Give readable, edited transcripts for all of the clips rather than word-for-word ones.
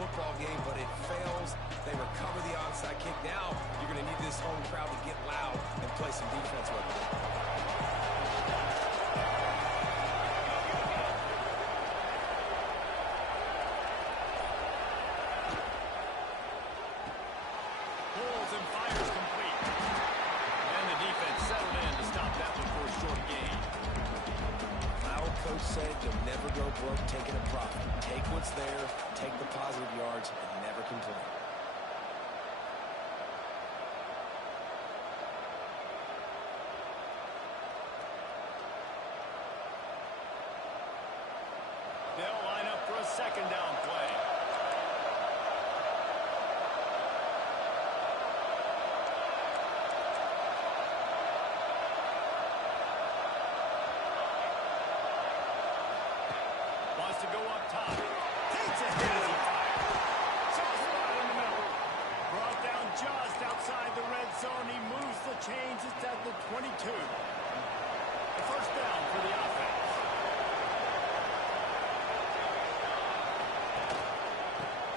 football game, but it fails. They recover the onside kick. Now you're going to need this home crowd to get loud and play some defense with it. Pulls and fires complete. And the defense settled in to stop that one for a short gain. My old coach said you'll never go broke taking a profit. Take what's there, take the positive yards, and never complain. They'll line up for a second down play. Wants to go up top. Takes a hit as he fires. Soft spot in the middle. Brought down just outside the red zone. He moves the chains. It's at the 22. A first down for the offense.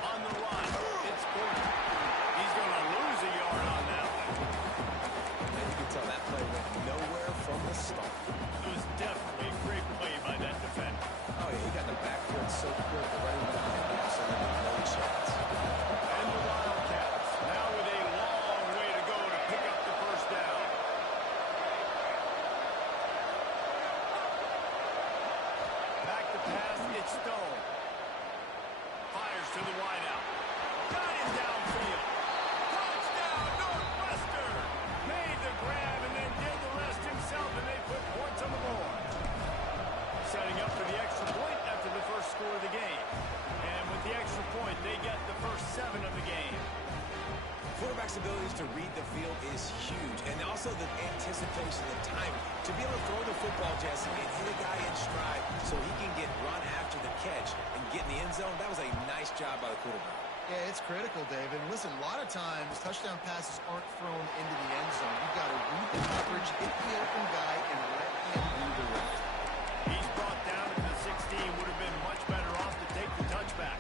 On the run, it's Gordon. He's going to lose a yard on that one. And you can tell that play went nowhere from the start. It was definitely a great play by that defender. Oh, yeah, he got the backfield so quick, the running back had absolutely no chance. And the Wildcats, now with a long way to go to pick up the first down. Back to pass, it's Stone. Fires to the wideout. Got him downfield. Touchdown, Northwestern! Made the grab and then did the rest himself, and they put points on the board. Setting up for the extra point after the first score of the game. And with the extra point, they get the first 7 of the game. Quarterback's abilities to read the field is huge, and also the anticipation, the timing. To be able to throw the football, Jesse, and hit a guy in stride so he can get run after the catch and get in the end zone, that was a nice job by the quarterback. Yeah, it's critical, David. And listen, a lot of times, touchdown passes aren't thrown into the end zone. You've got to read the coverage, hit the open guy, and let him do the rest. He's brought down to the 16. Would have been much better off to take the touchback.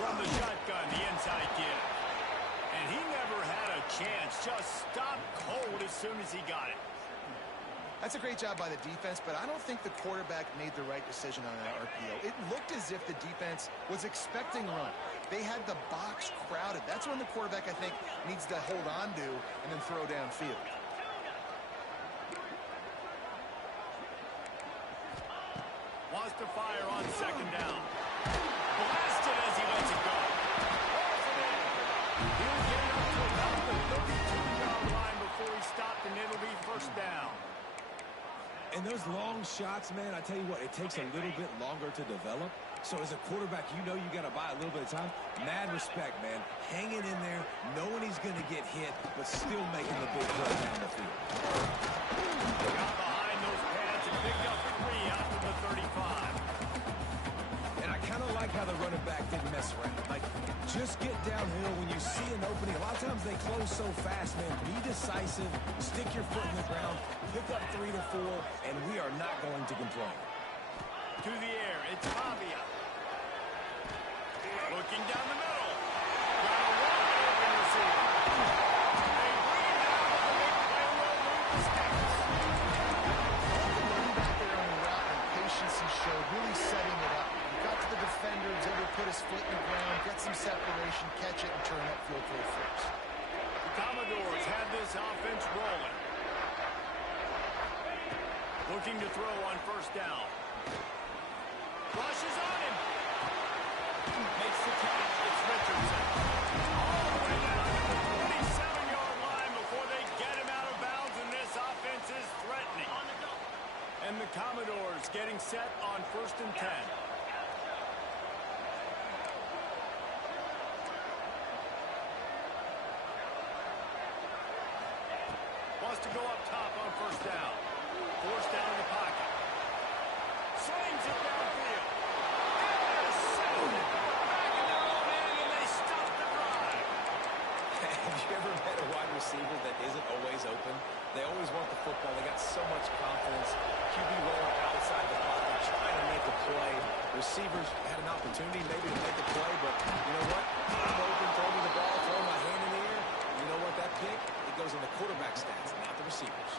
From the shotgun, the inside give. And he never had a chance. Just stopped cold as soon as he got it. That's a great job by the defense, but I don't think the quarterback made the right decision on that RPO. It looked as if the defense was expecting run. They had the box crowded. That's when the quarterback, I think, needs to hold on to and then throw downfield. Wants to fire on second down. Blasted as he lets it go. He'll get it up to about the 32-yard line before he stopped, and it'll be first down. And those long shots, man, I tell you what, it takes a little bit longer to develop. So as a quarterback, you know you got to buy a little bit of time. Mad respect, man. Hanging in there, knowing he's going to get hit, but still making the big play down the field. Got behind those pads and picked up 3 out to the 35. And I kind of like how the running back didn't mess around. Like, just get downhill when you see an opening. A lot of times they close so fast, man. Be decisive, stick your foot in the ground, pick up 3 to 4, and we are not going to complain. To the air, it's Pavia. Looking down the middle. Got a wide open receiver. They bring him down with a big play. Will move the sticks. Running back there on the route and patience he showed, really setting it up. He got to the defender, was able to put his foot in the ground, get some separation, catch it, and turn that field goal first. The Commodores had this offense rolling. Looking to throw on first down. Rushes on him. Makes the catch. It's Richardson. All the way down to the 27-yard line before they get him out of bounds, and this offense is threatening. And the Commodores getting set on 1st and 10. Wants to go up top on first down. Forced down in the pocket. Slings it downfield. Intercepted. Back in their own end, and they stop the drive. Have you ever met a wide receiver that isn't always open? They always want the football. They got so much confidence. QB rolling outside the pocket, trying to make a play. Receivers had an opportunity maybe to make a play, but you know what? I'm open, throw me the ball, throw my hand in the air. You know what? That pick, it goes in the quarterback stats, not the receivers.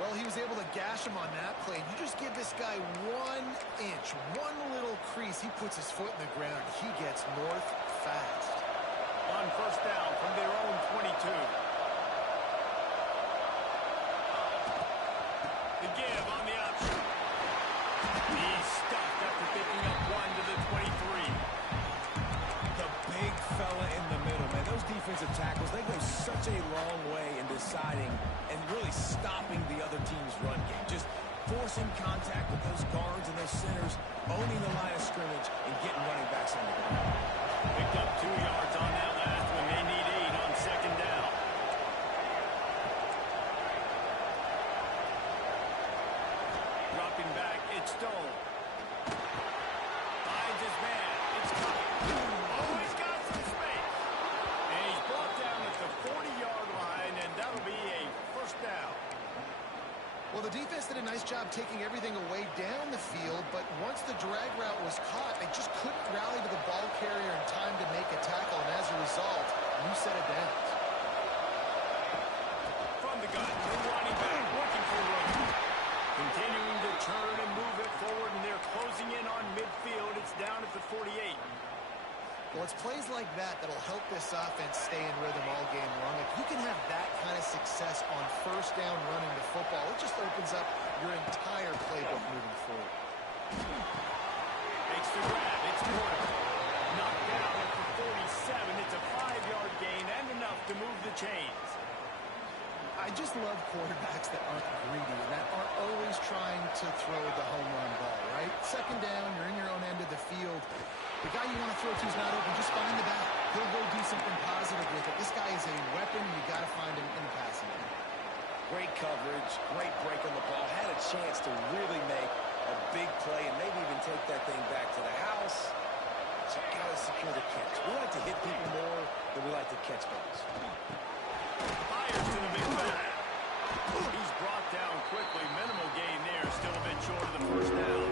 Well, he was able to gash him on that play. You just give this guy 1 inch, one little crease. He puts his foot in the ground. He gets north fast. On first down from their own 22. The give on the option. He's stuffed after picking up 1 to the 23. The big fella in the middle, man. Those defensive tackles, they go such a long way in deciding and really stopping the other team's run game. Just forcing contact with those guards and those centers, owning the line of scrimmage, and getting running backs on the ground. Picked up 2 yards on that last one. They need 8 on second down. Dropping back, it's Stone. Finds his man. It's coming. Oh, he's got some space. And he's brought down at the 40-yard line, and that'll be a first down. Well, the defense did a nice job taking everything away down the field, but once the drag route was caught, they just couldn't rally to the ball carrier in time to make a tackle, and as a result, new set of downs. From the gun, to running back, looking for room. Continuing to turn and move it forward, and they're closing in on midfield. It's down at the 48. Well, it's plays like that that'll help this offense stay in rhythm all game long. If you can have that kind of success on first down running the football, it just opens up your entire playbook moving forward. Makes the grab. It's Porter. Knocked down at the 47. It's a 5-yard gain and enough to move the chains. I just love quarterbacks that aren't greedy and that aren't always trying to throw the home run ball, right? Second down, you're in your own end of the field. The guy you want to throw to is not open. Just find the back. He'll go do something positive with it. This guy is a weapon, and you got to find him in the passing game. Great coverage, great break on the ball. Had a chance to really make a big play and maybe even take that thing back to the house. So you got to secure the catch. We like to hit people more than we like to catch balls. Fires to the big back. He's brought down quickly. Minimal gain there. Still a bit short of the first down.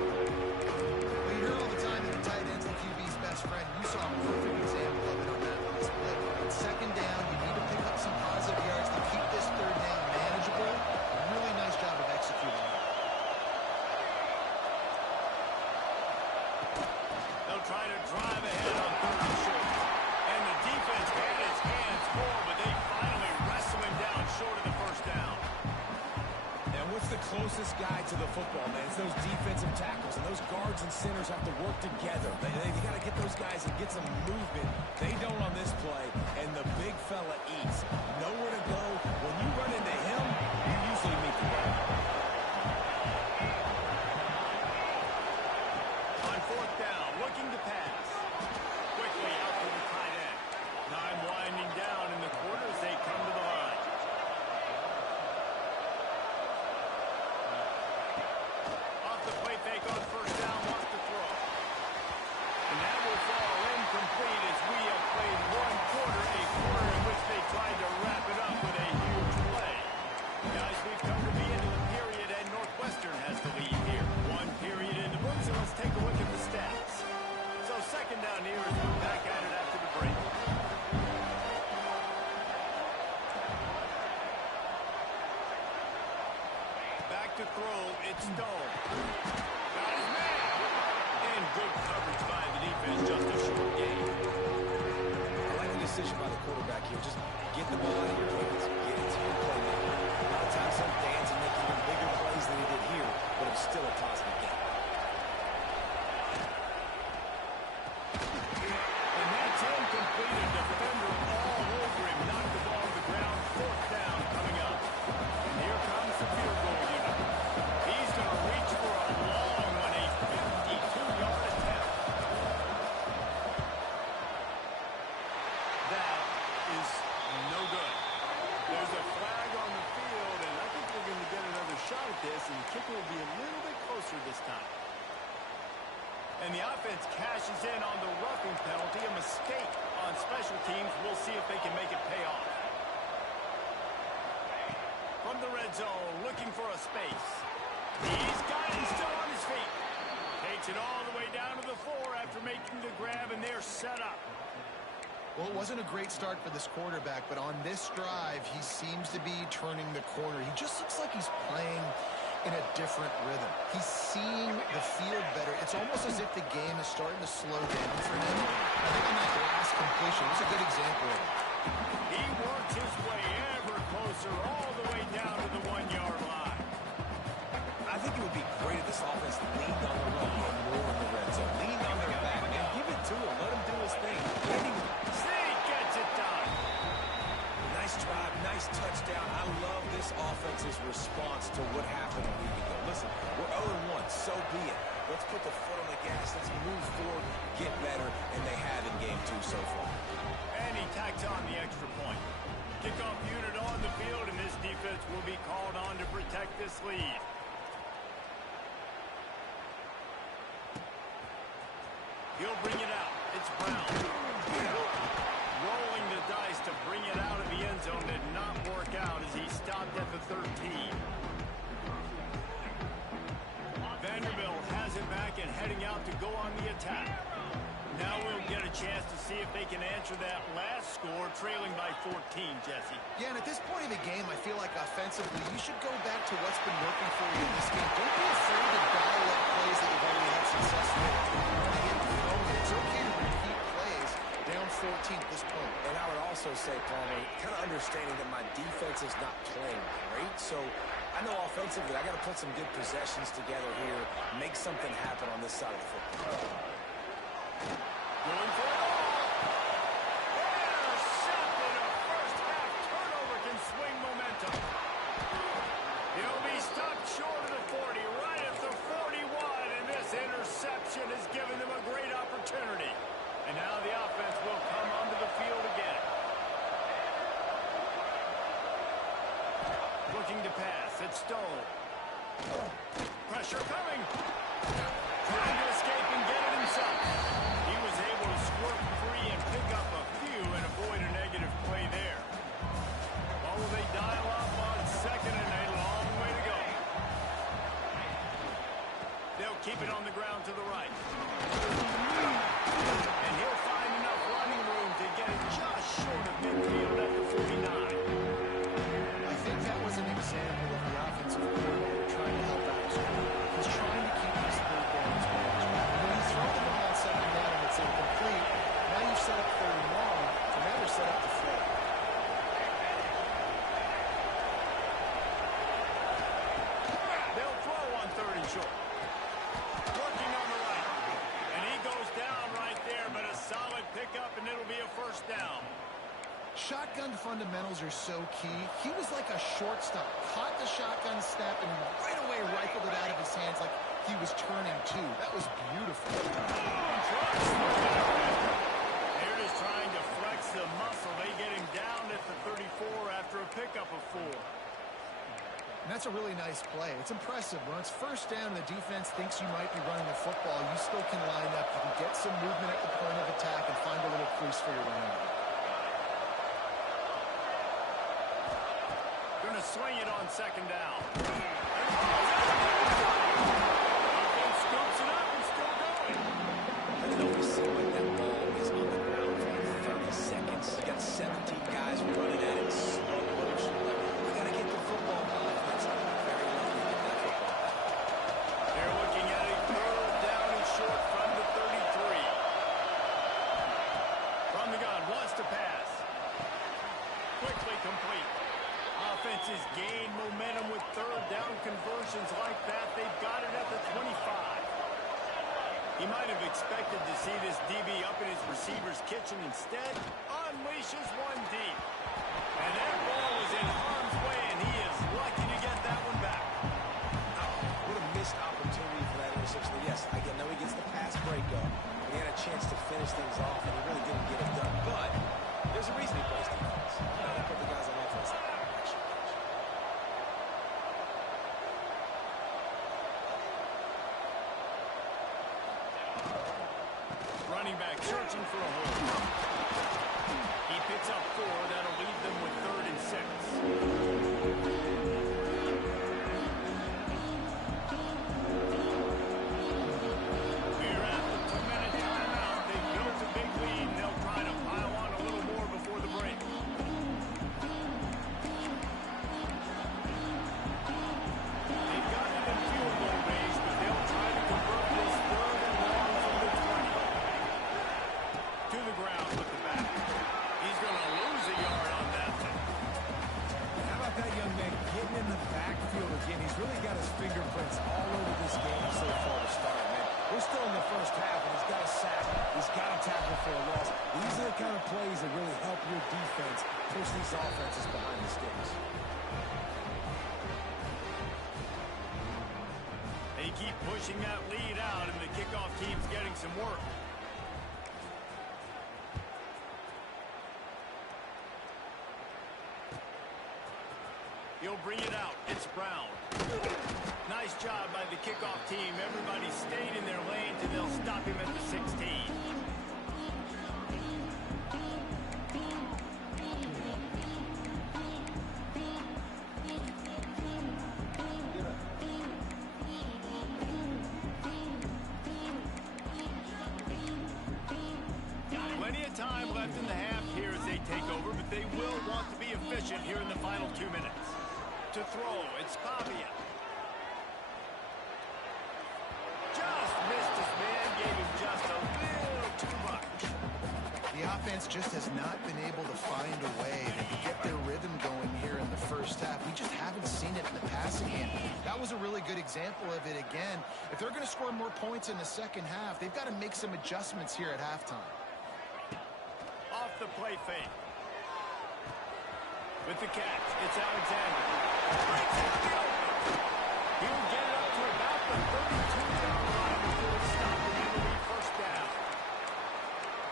Well, you hear all the time that the tight end's the QB's best friend. You saw a perfect example of it on that last play. On second down, you need to pick up some positive yards to keep this third down manageable. Really nice job of executing that. They'll try to drive ahead on third and short. And the defense had its hands full, but they finally wrestle him down short of the first down. And what's the closest guy to the football, man? It's those defensive tackles, and those guards and centers have to work together. They got to get those guys and get some movement. They don't on this play, and the big fella eats. Nowhere to go. When you run into him, you usually meet the run. On fourth down, looking to pass. Quickly out to the tight end. Time winding down in the quarter as they come to the line. Off the play fake on first down, wants to throw. And that will fall incomplete as we have played one quarter, a quarter in which they tried to wrap it up with a huge play. Guys, we've come to the end of the period, and Northwestern has the lead here. One period in the books, and let's take a look at the stats. So second down here as we're back at it after the break. Back to throw, it's Stone. Got his man. And good coverage by the defense, just a short gain. I like the decision by the quarterback here. Just get the ball out of your hands. Get it to your playmaker. A lot of times he'll dance and make even bigger plays than he did here, but it was still a positive game. And that's incomplete. A defender all over him. Knocked the ball to the ground. Fourth down coming up. And here comes the field goal unit. He's going to reach for a long one, a 52-yard attempt. That is no good. There's a flag on the field, and I think they're going to get another shot at this, and the kicker will be a little bit closer this time. And the offense cashes in on the roughing penalty. A mistake on special teams. We'll see if they can make it pay off. From the red zone, looking for a space. He's got it, still on his feet. Takes it all the way down to the 4 after making the grab, and they're set up. Well, it wasn't a great start for this quarterback, but on this drive, he seems to be turning the corner. He just looks like he's playing in a different rhythm. He's seeing the field better. It's almost as if the game is starting to slow down for him. I think on that last completion, it's a good example of it. He worked his way ever closer all the way down to the 1-yard line. I think it would be great if this offense leaned on the run more in the red zone. Lean on their back, man. Give it to him. Let him do his thing. Snead gets it done. Nice drive, nice touchdown. I love this offense's response to what happened a week ago. Listen, we're 0-1, so be it. Let's put the foot on the gas. Let's move forward, get better, and they have in game 2 so far. And he tacks on the extra point. Kickoff unit on the field, and this defense will be called on to protect this lead. He'll bring it out. It's Brown. Rolling the dice to bring it out of the end zone did not work out as he stopped at the 13. Vanderbilt has it back and heading out to go on the attack. Now we'll get a chance to see if they can answer that last score, trailing by 14, Jesse. Yeah, and at this point of the game, I feel like offensively, you should go back to what's been working for you in this game. Don't be afraid to dial up plays that you've already had success with. It's okay to repeat plays down 14 at this point. And I would also say, Palmer, kind of understanding that my defense is not playing great, so I know offensively I got to put some good possessions together here, make something happen on this side of the football. Going for it all. Intercepted. A first-half turnover can swing momentum. He'll be stopped short of the 40, right at the 41, and this interception has given them a great opportunity. And now the offense will come onto the field again. Looking to pass. It's Stone. Pressure coming. Trying to escape and get it himself. He was able to squirt free and pick up a few and avoid a negative play there. What will they dial up on second and a long way to go? They'll keep it on the ground to the right. And he'll find enough running room to get it just short of midfield at the 49. I think that was an example of the offensive coordinator trying to help out. He's trying to keep these third downs manageable. When you throw the ball on second down and it's incomplete, now you've set up third and long, and now they're set up to throw. They'll throw on third and short. Working on the right. And he goes down right there, but a solid pickup, and it'll be a first down. Shotgun fundamentals are so key. He was like a shortstop. Caught the shotgun snap and right away rifled it out of his hands like he was turning two. That was beautiful. They're just trying to flex the muscle. They get him down at the 34 after a pickup of 4. And that's a really nice play. It's impressive. When it's first down and the defense thinks you might be running the football, you still can line up. You can get some movement at the point of attack and find a little crease for your running back. Going to swing it on second down. Offense scoops it up and still going. I don't know if you see like that ball is on the ground for like 30 seconds. You got 17 guys running at it slow motion. We got to get the football on offense. I'm very lucky to get that football back. They're looking at a third down and short from the 33. From the gun, wants to pass. Quickly complete. Offenses gain momentum with third down conversions like that. They've got it at the 25. He might have expected to see this DB up in his receiver's kitchen. Instead, unleashes one deep. And that ball was in harm's way, and he is lucky to get that one back. What a missed opportunity for that interception. Yes, I know he gets the pass breakup. He had a chance to finish things off, and he really didn't get it done. But there's a reason he plays defense. They put the guys on offense like that. gets up 4. That'll leave them with 3rd and 6. We're at the 2-minute timeout. They built a big lead, and they'll try to pile on a little more before the break. They've got it in field goal range, but they'll try to convert this 3rd and long from the 20. To the ground with the back. He's going to lose a yard on that thing. How about that young man getting in the backfield again? He's really got his fingerprints all over this game so far to start, man. We're still in the first half, and he's got a sack. He's got a tackle for a loss. These are the kind of plays that really help your defense push these offenses behind the sticks. They keep pushing that lead out, and the kickoff team's getting some work. He'll bring it out. It's Brown. Nice job by the kickoff team. Everybody stayed in their lanes, and they'll stop him at the 16. Plenty of time left in the half here as they take over, but they will want to be efficient here in the final 2 minutes. To throw, it's Pavia. Just missed his man, gave him just a little too much. The offense just has not been able to find a way to get their rhythm going here in the first half. We just haven't seen it in the passing game. That was a really good example of it again. If they're going to score more points in the second half, they've got to make some adjustments here at halftime. Off the play fake. With the catch, it's Alexander. Breaks out the open. He'll get it up to about the 32-yard line before stopping in the lead first down.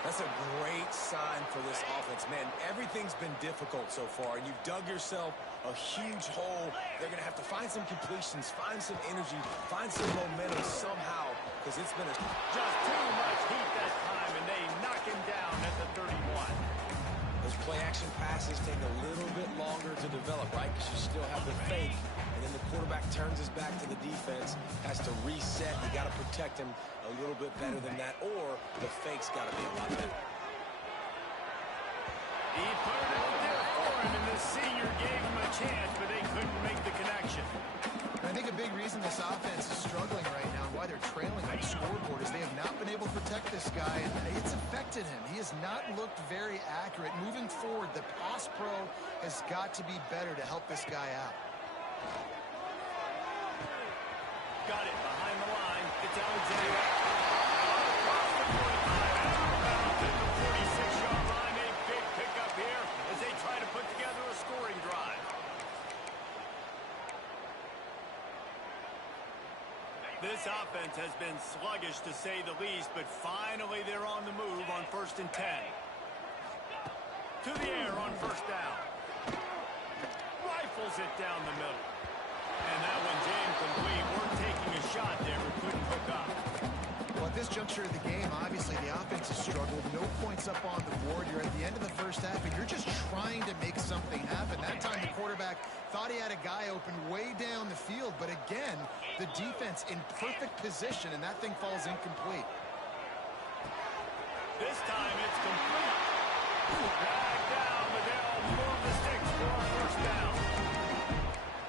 That's a great sign for this offense. Man, everything's been difficult so far, and you've dug yourself a huge hole. They're going to have to find some completions, find some energy, find some momentum somehow, because it's been just too much heat that time, and they knock him down at the 31. Those play-action passes take a little bit longer to develop, right? Because you still have the fake, and then the quarterback turns his back to the defense, has to reset. You got to protect him a little bit better than that, or the fake's got to be a lot better. He put it out there for him, and the senior gave him a chance, but they couldn't make the connection. I think a big reason this offense is struggling right now and why they're trailing on the scoreboard is they have not been able to protect this guy, and it's affected him. He has not looked very accurate. Moving forward, the pass pro has got to be better to help this guy out. Got it behind the line. It's Alexander. Across the 45, out to the 46-yard line. A big pickup here as they try to put together a scoring drive. This offense has been sluggish, to say the least, but finally they're on the move on 1st and 10. To the air on 1st down. Rifles it down the middle. And that one's incomplete. We're taking a shot there, but couldn't hook up. Well, at this juncture of the game, obviously the offense has struggled. No points up on the board. You're at the end of the first half, and you're just trying to make something happen. That time the quarterback thought he had a guy open way down the field, but again, the defense in perfect position, and that thing falls incomplete. This time it's complete. Dragged down, but they'll move the sticks for a 1st down.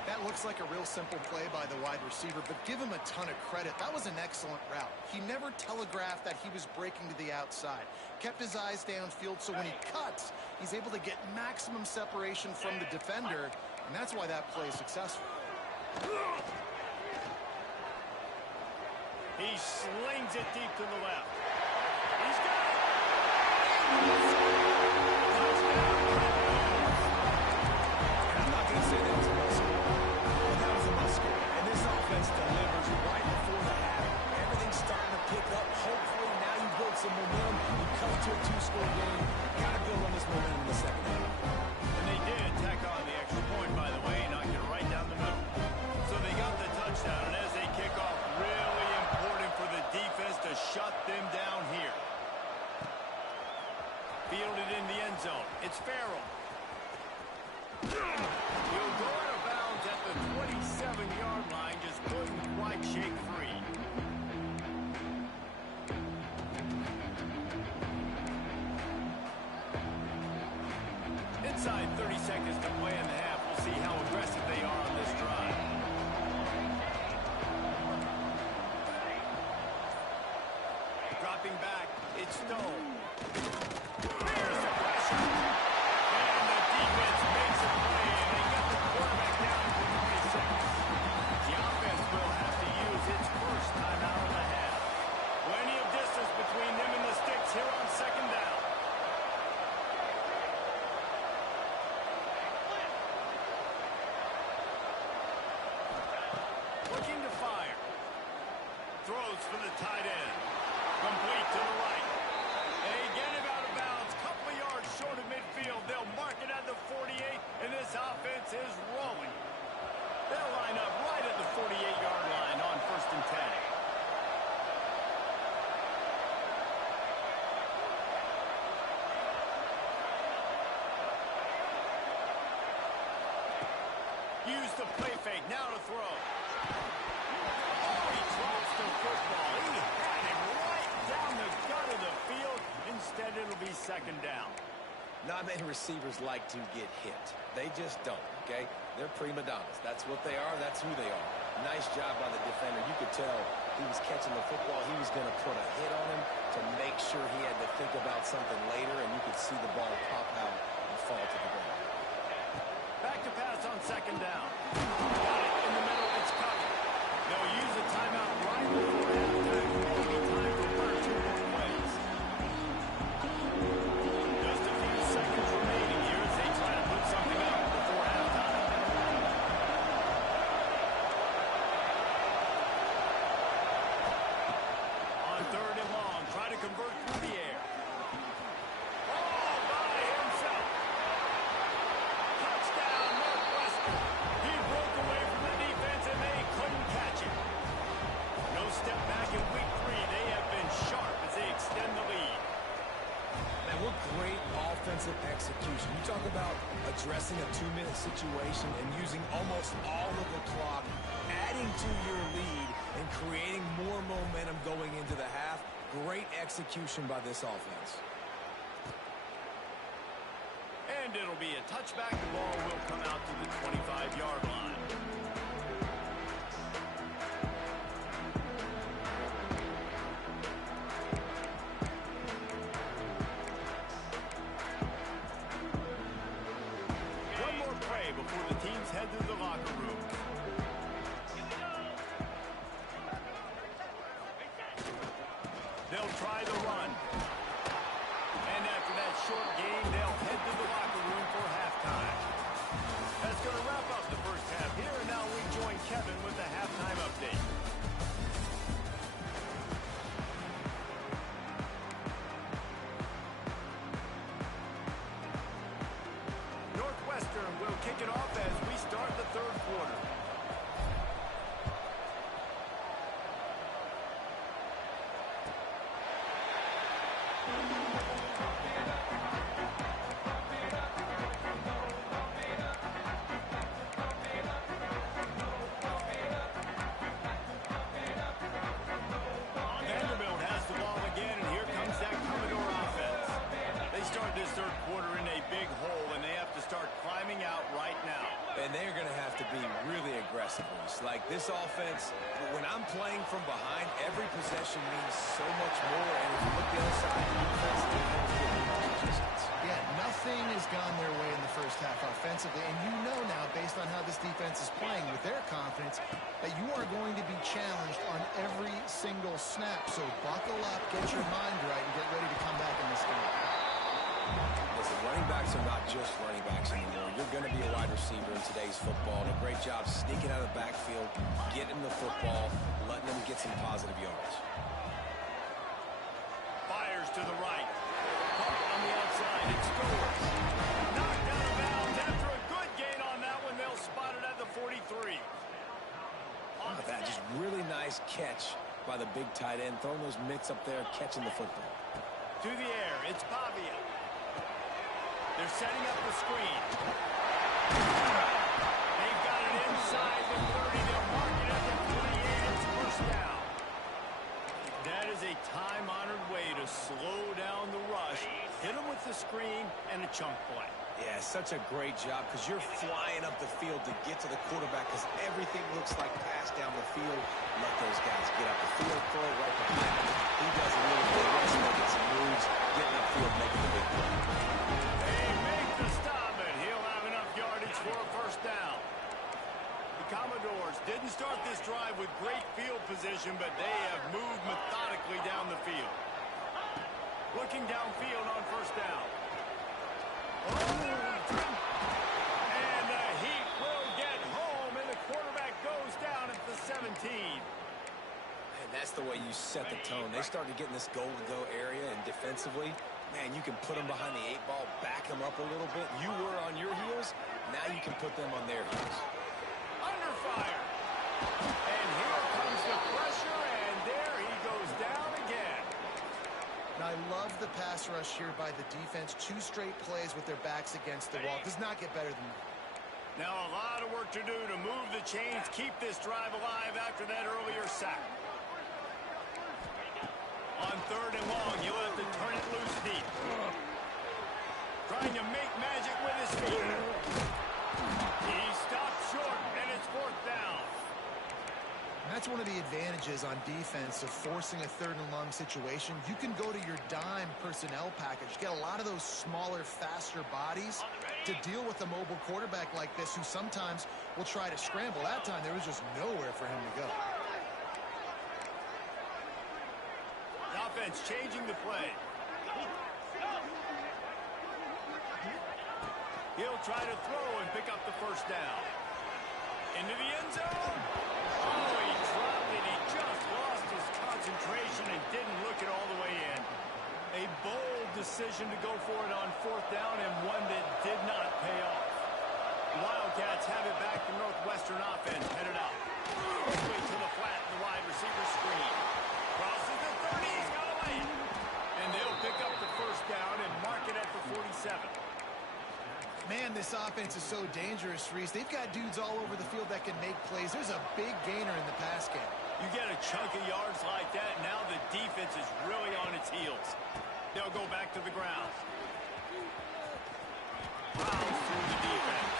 That looks like a real simple play by the wide receiver, but give him a ton of credit. That was an excellent route. He never telegraphed that he was breaking to the outside. Kept his eyes downfield, so when he cuts, he's able to get maximum separation from the defender, and that's why that play is successful. He slings it deep to the left. He's got it. Touchdown. I'm not going to say that was a must score, but that was a must score. And this offense delivers right before the half. Everything's starting to pick up. Hopefully now you build some momentum. You come to a 2-score game. Got to build on this momentum in the second half. And they did tack on the extra point, by the way, knocked it right down the middle. So they got the touchdown, and as they kick off, really important for the defense to shut them down here. Fielded in inside 30 seconds to play in the half. We'll see how aggressive they are on this drive. Dropping back, it's Stone. Here's the pressure. And the defense makes a play, and they get the quarterback down to 20 seconds. The offense will have to use its first timeout of the half. Plenty of distance between them and the sticks here on second down. Looking to fire. Throws for the tight end. Complete to the right. They get him out of bounds. Couple of yards short of midfield. They'll mark it at the 48, and this offense is rolling. They'll line up right at the 48-yard line on 1st and 10. Use the play fake. Now to throw. Oh, he drops the football. He had him right down the gut of the field. Instead, it'll be second down. Not many receivers like to get hit. They just don't, okay? They're prima donnas. That's what they are. That's who they are. Nice job by the defender. You could tell he was catching the football. He was going to put a hit on him to make sure he had to think about something later, and you could see the ball pop out and fall to the ground. Back to pass on second down. Got it in the middle. It's covered. They'll use a timeout right before halftime. It'll be time to run 2 more plays. Just a few seconds remaining here as they try to put something up before halftime. On 3rd and long, try to convert through the air. All by himself. Touchdown, Northwestern. He broke away from the defense, and they couldn't catch him. No step back in week 3. They have been sharp as they extend the lead. Man, what great offensive execution. You talk about addressing a 2-minute situation and using almost all of the clock, adding to your lead, and creating more momentum going into the half. Great execution by this offense. And it'll be a touchback. The ball will come out to the 25-yard line. One more play before the teams head to the locker room. They'll try the run. And after that short game, they'll head to the locker room for halftime. That's going to wrap up the first half here, and now we join Kevin with the halftime update. Northwestern will kick it off as we start the 3rd quarter. Vanderbilt has the ball again, and here comes that Commodore offense. They start this 3rd quarter in a big hole, and they have to start climbing out right now. And they're going to have to be really aggressive. Like this offense, when I'm playing from behind, every possession means so much more. And if you look the other side, the defense, they're going to get more resistance. Yeah, nothing has gone their way in the first half offensively, and you know now, based on how this defense is playing with their confidence, that you are going to be challenged on every single snap. So buckle up, get your mind right, and get ready to come back in this game. Listen, running backs are not just running backs anymore. You're going to be a wide receiver in today's football. And a great job sneaking out of the backfield, getting the football, letting them get some positive yards. Fires to the right. Pump on the outside. It scores. Knocked out of bounds after a good gain on that one. They'll spot it at the 43. Look at that, just really nice catch by the big tight end, throwing those mitts up there, catching the football. To the air, it's Pavia. They're setting up the screen. They've got it inside the 30. They'll mark it at the 28. It's first down. That is a time-honored way to slow down the rush, hit them with the screen, and a chunk play. Yeah, such a great job because you're flying up the field to get to the quarterback because everything looks like pass down the field. Let those guys get up the field, throw it right behind him. He does a really good rush, making some moves, getting upfield, making the big play. They make the stop, and he'll have enough yardage for a first down. The Commodores didn't start this drive with great field position, but they have moved methodically down the field. Looking downfield on first down. And the Heat will get home, and the quarterback goes down at the 17. And that's the way you set the tone. They started getting this goal-to-go area, and defensively, man, you can put them behind the 8 ball, back them up a little bit. You were on your heels. Now you can put them on their heels. Under fire. And here comes the pressure, and there he goes down again. Now, I love the pass rush here by the defense. 2 straight plays with their backs against the wall. Does not get better than that. Now a lot of work to do to move the chains, keep this drive alive after that earlier sack. On 3rd and long, he'll have to turn it loose deep. Trying to make magic with his feet. He stopped short, and it's 4th down. And that's one of the advantages on defense of forcing a 3rd and long situation. You can go to your dime personnel package. Get a lot of those smaller, faster bodies to deal with a mobile quarterback like this who sometimes will try to scramble. That time, there was just nowhere for him to go. The offense changing the play. He'll try to throw and pick up the first down. Into the end zone. Oh, he dropped it. He just lost his concentration and didn't look it all the way in. A bold decision to go for it on 4th down, and one that did not pay off. The Wildcats have it back. The Northwestern offense headed out. Quickly to the flat, the wide receiver screen. Crosses the 30. He's got away. And they'll pick up the first down and mark it at the 47. Man, this offense is so dangerous, Reese. They've got dudes all over the field that can make plays. There's a big gainer in the pass game. You get a chunk of yards like that, now the defense is really on its heels. They'll go back to the ground. Plows through the defense.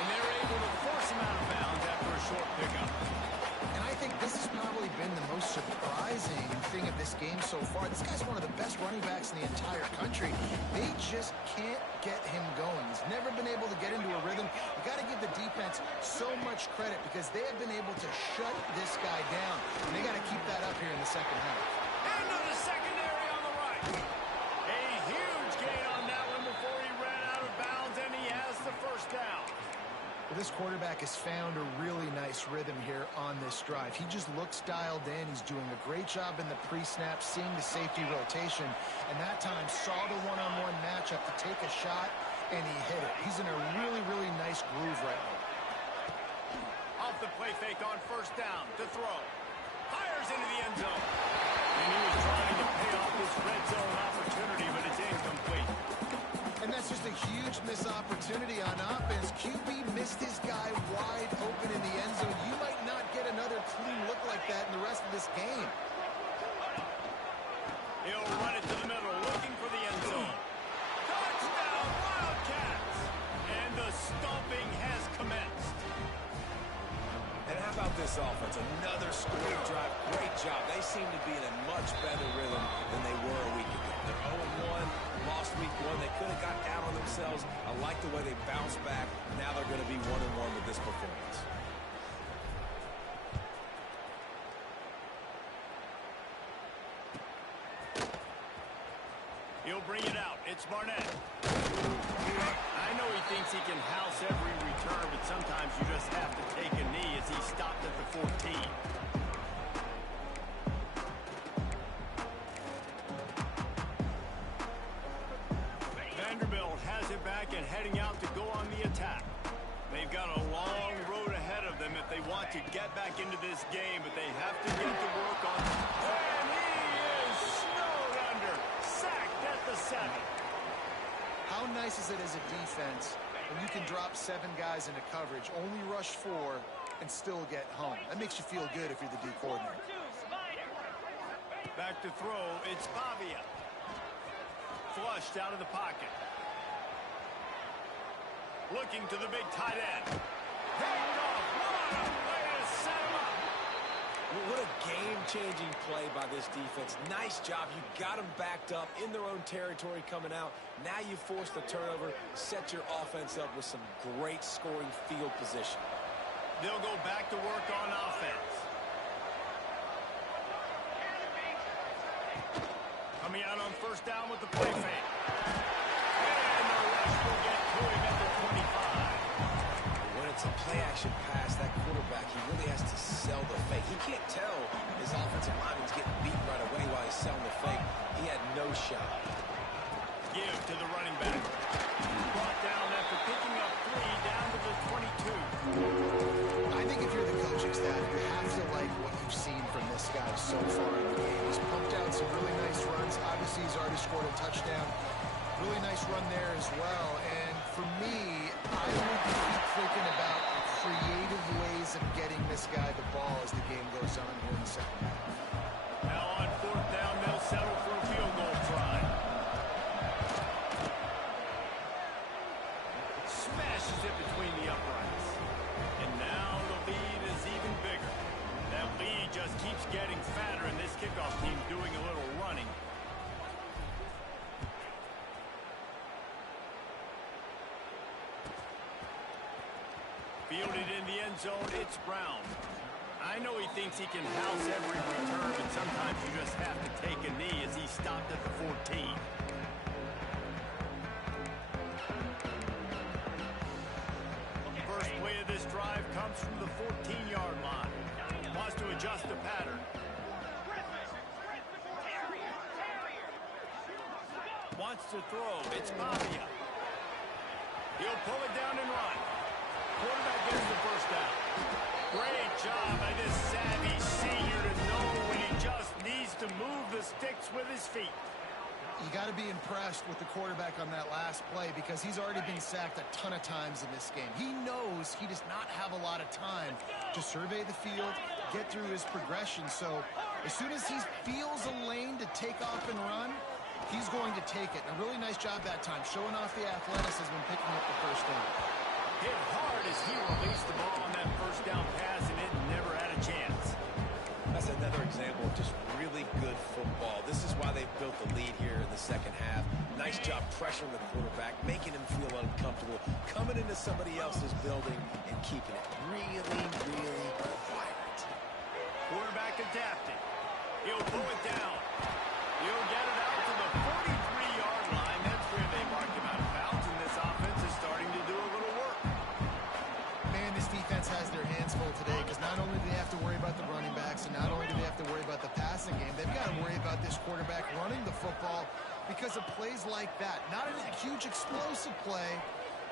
And they're able to force him out of bounds after a short pickup. And I think this has probably been the most surprising thing of this game so far. This guy's one of the best running backs in the entire country. They just can't get him going. He's never been able to get into a rhythm. You got to give the defense so much credit because they have been able to shut this guy down. And they got to keep that up here in the second half. Into the secondary on the right. A huge gain on that one before he ran out of bounds, and he has the first down. Well, this quarterback has found a really nice rhythm here on this drive. He just looks dialed in. He's doing a great job in the pre-snap, seeing the safety rotation, and that time saw the one-on-one matchup to take a shot, and he hit it. He's in a really, really nice groove right now. Off the play fake on first down to throw. Fires into the end zone. And he was trying to pay off this red zone opportunity, but it's incomplete. And that's just a huge missed opportunity on offense. QB missed his guy wide open in the end zone. You might not get another clean look like that in the rest of this game. He'll run it to the middle, looking for the end zone. Touchdown, Wildcats! And the stomping has commenced. And how about this offense? Another scoring drive. Great job. They seem to be in a much better rhythm than they were a week ago. They're 0-1, lost week 1. They could have got down on themselves. I like the way they bounced back. Now they're going to be 1-1 with this performance. He'll bring it out. It's Barnett. I know he thinks he can house every return, but sometimes you just have to take a knee as he stopped at the 14. Vanderbilt has it back and heading out to go on the attack. They've got a long road ahead of them if they want to get back into this game, but they have to get to work on it. And he is snowed under. Sacked at the 7. How nice is it as a defense when you can drop 7 guys into coverage, only rush 4, and still get home? That makes you feel good if you're the D coordinator. Back to throw, it's Pavia. Flushed out of the pocket. Looking to the big tight end. Picked off. What a way to set him up. What a game-changing play by this defense. Nice job. You got them backed up in their own territory coming out. Now you force the turnover, set your offense up with some great scoring field position. They'll go back to work on offense. Coming out on first down with the play fake. And the rush will get to him at the 25. When it's a play-action pass, that quarterback, he really has to sell the fake. He can't tell his offensive lineman's getting beat right away while he's selling the fake. He had no shot. Give to the running back. Brought down after picking up 3 down to the 22. I think if you're the coaching staff, you have to like what you've seen from this guy so far in the game. He's pumped out some really nice runs. Obviously, he's already scored a touchdown. Really nice run there as well. And for me, I would keep thinking about creative ways of getting this guy the ball as the game goes on here in the second half. Now on fourth down, they'll settle for a field goal try. Smashes it between the uprights. And now the lead is even bigger. That lead just keeps getting fatter, and this kickoff team doing a little running. Fielded in the end zone, it's Brown. I know he thinks he can house every return, but sometimes you just have to take a knee as he stopped at the 14. First play of this drive comes from the 14-yard line. Wants to adjust the pattern. Wants to throw. It's Pavia. He'll pull it down and run. Quarterback gets the first down. Great job by this savvy senior to know when he just needs to move the sticks with his feet. You got to be impressed with the quarterback on that last play because he's already been sacked a ton of times in this game. He knows he does not have a lot of time to survey the field, get through his progression. So as soon as he feels a lane to take off and run, he's going to take it. And a really nice job that time, showing off the athleticism and picking up the first down. Hit hard as he released the ball on that first down pass, and it never had a chance. That's another example of just really good football. This is why they've built the lead here in the second half. Nice job pressuring the quarterback, making him feel uncomfortable, coming into somebody else's building and keeping it really, really quiet. Quarterback adapting. He'll pull it down. He'll get it out to the 43-yard line. That's where they mark him out of bounds, and this offense is starting to do a little work. Man, this defense has their hands full today because not only do they have to worry about the running backs and not only do they have to worry about the passing game, they've got to worry about this quarterback running the football because of plays like that. Not a huge explosive play,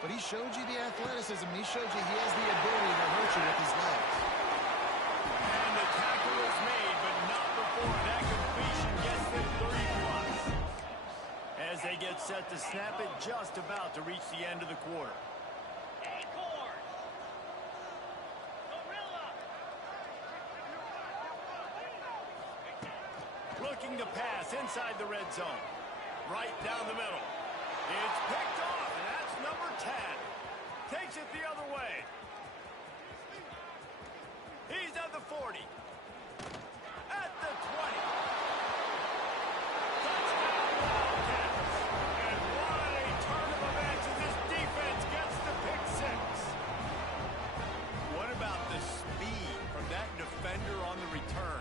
but he showed you the athleticism. He showed you he has the ability to hurt you with his legs. And the tackle is made, but not before that completion gets them 30-plus. As they get set to snap it, just about to reach the end of the quarter. Looking to pass inside the red zone. Right down the middle. It's picked off, and that's number 10. Takes it the other way. He's at the 40. At the 20. Touchdown, Wildcats. And what a turn of events as this defense gets the pick six. What about the speed from that defender on the return?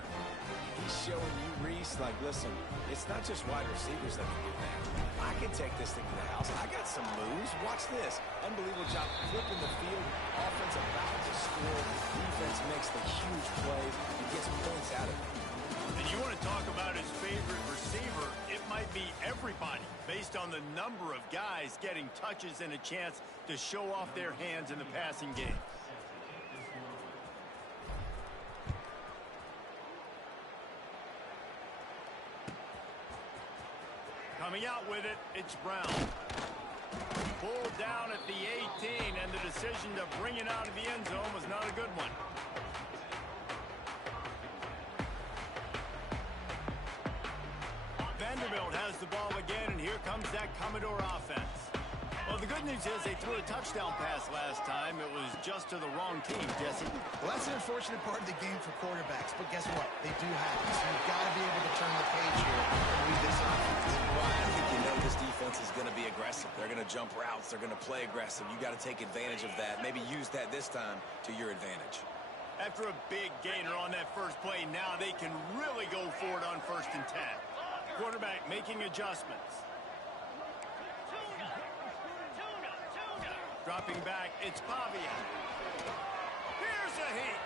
He's showing you, Reese, like, listen, it's not just wide receivers that can do that. I can take this thing to the house. I got some moves. Watch this. Unbelievable job flipping the field. Offense about to score. Defense makes the huge plays and gets points out of it. And you want to talk about his favorite receiver, it might be everybody based on the number of guys getting touches and a chance to show off their hands in the passing game. Coming out with it, it's Brown. Pulled down at the 18, and the decision to bring it out of the end zone was not a good one. Vanderbilt has the ball again, and here comes that Commodore offense. Well, the good news is they threw a touchdown pass last time. It was just to the wrong team, Jesse. Well, that's an unfortunate part of the game for quarterbacks, but guess what? They do happen, so you've got to be able to turn the page here and lead this offense. Well, I think you know this defense is going to be aggressive. They're going to jump routes. They're going to play aggressive. You got to take advantage of that. Maybe use that this time to your advantage. After a big gainer on that first play, now they can really go for it on 1st and 10. Quarterback making adjustments. Dropping back, it's Pavia. Here's a heat.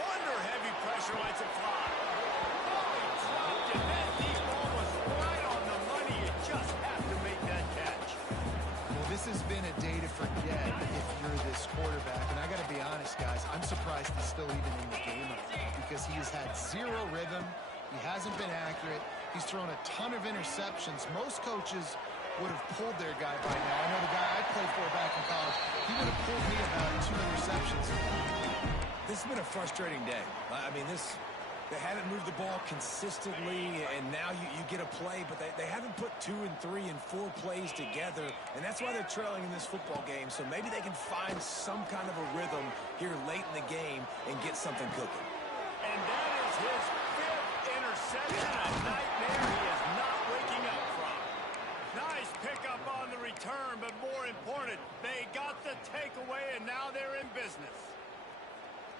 Under heavy pressure, lets it fly. Oh, he dropped it. That deep ball was right on the money. You just have to make that catch. Well, this has been a day to forget if you're this quarterback. And I got to be honest, guys, I'm surprised he's still even in the game because he has had zero rhythm. He hasn't been accurate. He's thrown a ton of interceptions. Most coaches would have pulled their guy by now. I know the guy I played for back in college, he would have pulled me about 2 interceptions. This has been a frustrating day. I mean, they haven't moved the ball consistently, and now you get a play, but they haven't put 2 and 3 and 4 plays together, and that's why they're trailing in this football game. So maybe they can find some kind of a rhythm here late in the game and get something cooking. And that is his 5th interception, a nightmare he is not waking up from. Nice pickup on the return, but more important, they got the takeaway, and now they're in business.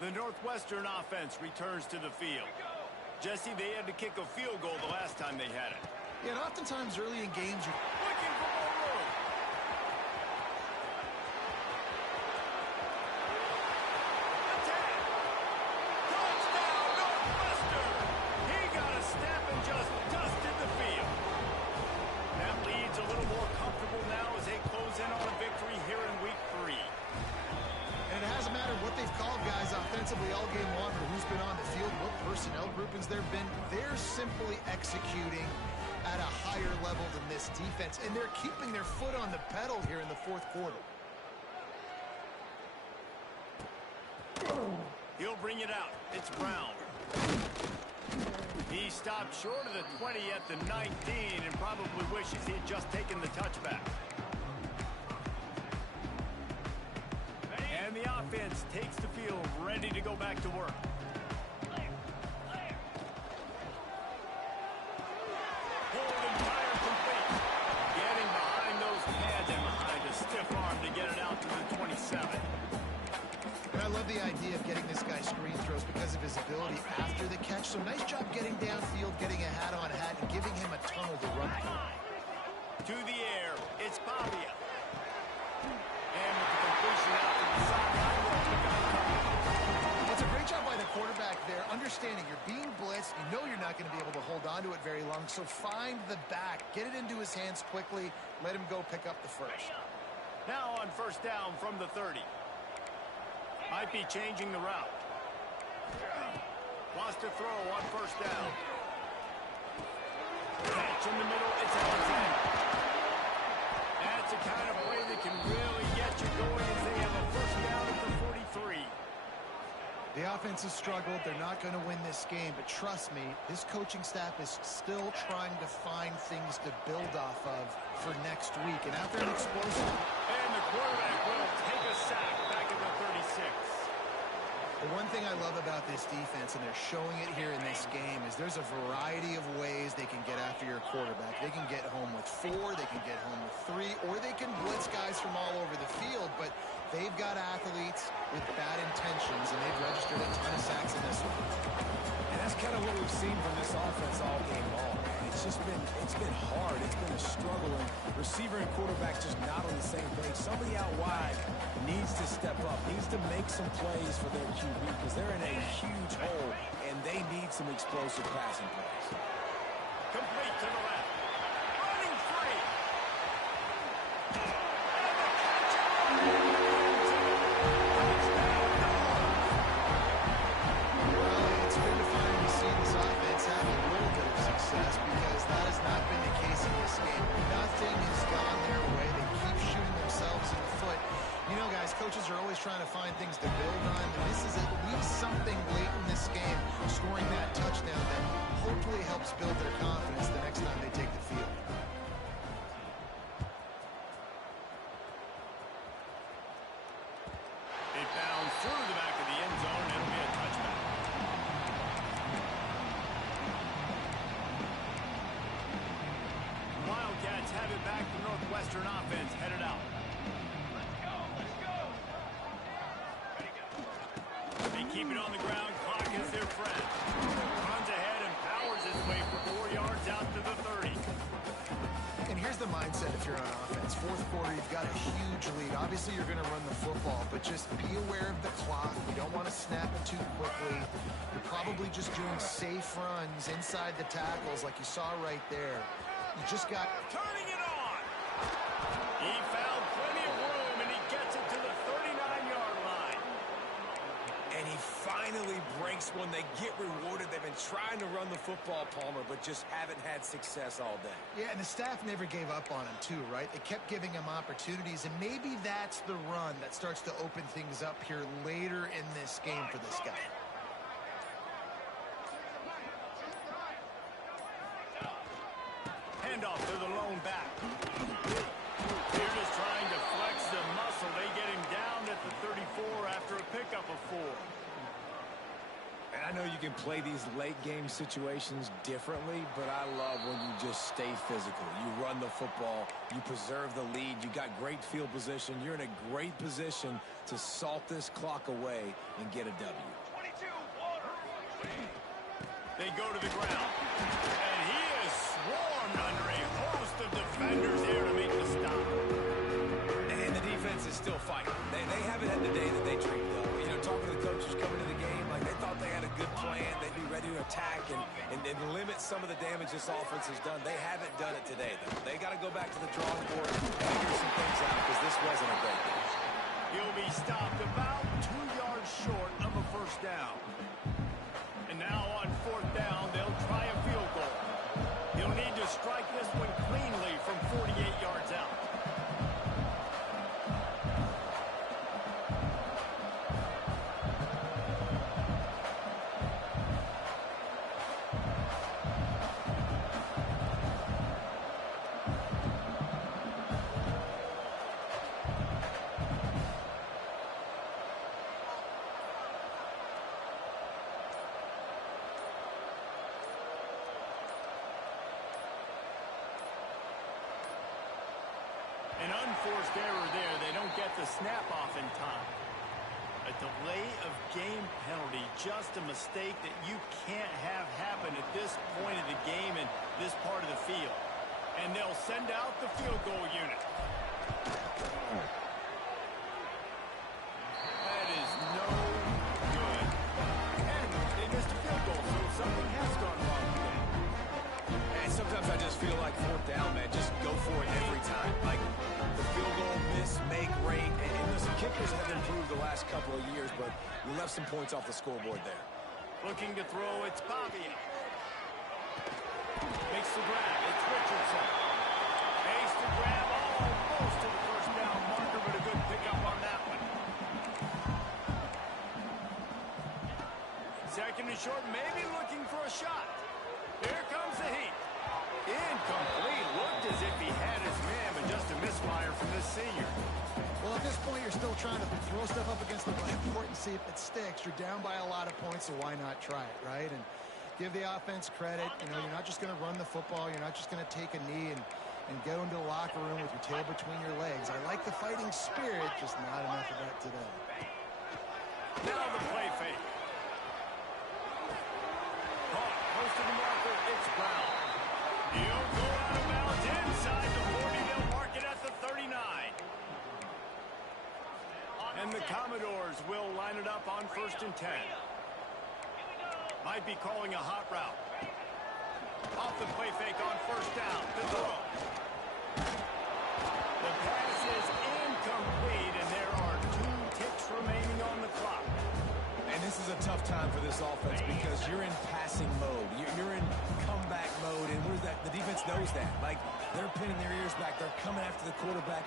The Northwestern offense returns to the field. Jesse, they had to kick a field goal the last time they had it. Yeah, and oftentimes early in games, you're Looking for more room. Attack! Touchdown, Northwestern! He got a step and just dusted the field. That lead's a little more comfortable now as they close in on a victory here in week 3. And it hasn't mattered what they've called, guys, offensively all game long, or who's been on the field, what personnel groupings there have been. They're simply executing at a higher level than this defense, and they're keeping their foot on the pedal here in the 4th quarter. He'll bring it out. It's Brown. He stopped short of the 20 at the 19 and probably wishes he'd just taken the touchback. And the offense takes the field, ready to go back to work. Hold and fire complete. Getting behind those pads and behind a stiff arm to get it out to the 27. And I love the idea of getting this guy screen throws because of his ability after the catch. So nice job getting downfield, getting a hat-on-hat, and giving him a tunnel to run through. To the air, it's Pavia. And with the completion out to the sideline, It's a great job by the quarterback there, understanding you're being blitzed, you know you're not going to be able to hold on to it very long, so find the back, get it into his hands quickly, let him go pick up the first. now on 1st down from the 30. Might be changing the route. Wants to throw on 1st down. Catch in the middle, it's Alexander. That's the kind of play that can really get you going as they have a 1st down at the 43. The offense has struggled. They're not going to win this game, but trust me, this coaching staff is still trying to find things to build off of for next week. And after an explosive... And the quarterback will take a sack back at the 36. The one thing I love about this defense, and they're showing it here in this game, is there's a variety of ways they can get after your quarterback. They can get home with 4, they can get home with 3, or they can blitz guys from all over the field, but they've got athletes with bad intentions, and they've registered a ton of sacks in this one. And that's kind of what we've seen from this offense all game long. It's been hard. It's been a struggle, and receiver and quarterback just not on the same page. Somebody out wide needs to step up, needs to make some plays for their QB because they're in a huge hole, and they need some explosive passing plays. Complete to the left. Running free. It's good to finally see this offense have a little bit of success because that has not been the case in this game. Nothing has gone their way. They keep shooting themselves in the foot. You know, guys, coaches are always trying to find things to build on, and this is at least something late in this game, scoring that touchdown that hopefully helps build their confidence the next time they take the field. offense headed out. They keep it on the ground. Clock is their friend. Runs ahead and powers his way for 4 yards out to the 30. And here's the mindset if you're on offense. Fourth quarter, you've got a huge lead. Obviously, you're going to run the football, but just be aware of the clock. You don't want to snap it too quickly. You're probably just doing safe runs inside the tackles like you saw right there. You just got... Turning it on! He found plenty of room, and he gets it to the 39-yard line. And he finally breaks one. They get rewarded. They've been trying to run the football, Palmer, but just haven't had success all day. Yeah, and the staff never gave up on him, too, right? They kept giving him opportunities, and maybe that's the run that starts to open things up here later in this game for this guy. Handoff to the lone back. They're just trying to flex the muscle. They get him down at the 34 after a pickup of 4. And I know you can play these late-game situations differently, but I love when you just stay physical. You run the football. You preserve the lead. You got great field position. You're in a great position to salt this clock away and get a W. They go to the ground. And he is swarmed under a host of defenders there to make the stop. And the defense is still fighting. They haven't had the day that they dreamed of. You know, talking to the coaches coming to the game, like they thought they had a good plan. They'd be ready to attack and limit some of the damage this offense has done. They haven't done it today, though. They got to go back to the drawing board and figure some things out because this wasn't a great game. He'll be stopped about 2 yards short of a first down. And now on fourth down, they'll try a field goal. He'll need to strike this one cleanly from 48 yards out. An unforced error there. They don't get the snap off in time. A delay of game penalty, just a mistake that you can't have happen at this point of the game in this part of the field. And they'll send out the field goal unit. That is no good. And they missed a field goal, so something has gone wrong today. And sometimes I just feel like fourth down, man, just go for it every time. Like the field goal, miss, make, rate. And listen, kickers have improved the last couple of years, but we left some points off the scoreboard there. Looking to throw, it's Bobby. Makes the grab, it's Richardson. Makes the grab almost to the first down marker, but a good pickup on that one. Second and short, maybe looking for a shot. Here comes the heat. Incomplete. Looked as if he had his man, but just a misfire from this senior. Well, at this point, you're still trying to throw stuff up against the blackboard and see if it sticks. You're down by a lot of points, so why not try it, right? And give the offense credit. You know, you're not just going to run the football. You're not just going to take a knee and go into the locker room with your tail between your legs. I like the fighting spirit, just not enough of that today. Now the play fake. Caught close to the marker. It's Brown. He'll go out of bounds inside the 40. They'll mark it at the 39. And the Commodores will line it up on 1st and 10. Might be calling a hot route. Off the play fake on 1st down. The throw. The pass is incomplete, and there are 2 ticks remaining on the clock. And this is a tough time for this offense because you're in passing mode. You're in comeback mode, and the defense knows that. Like, they're pinning their ears back. They're coming after the quarterback.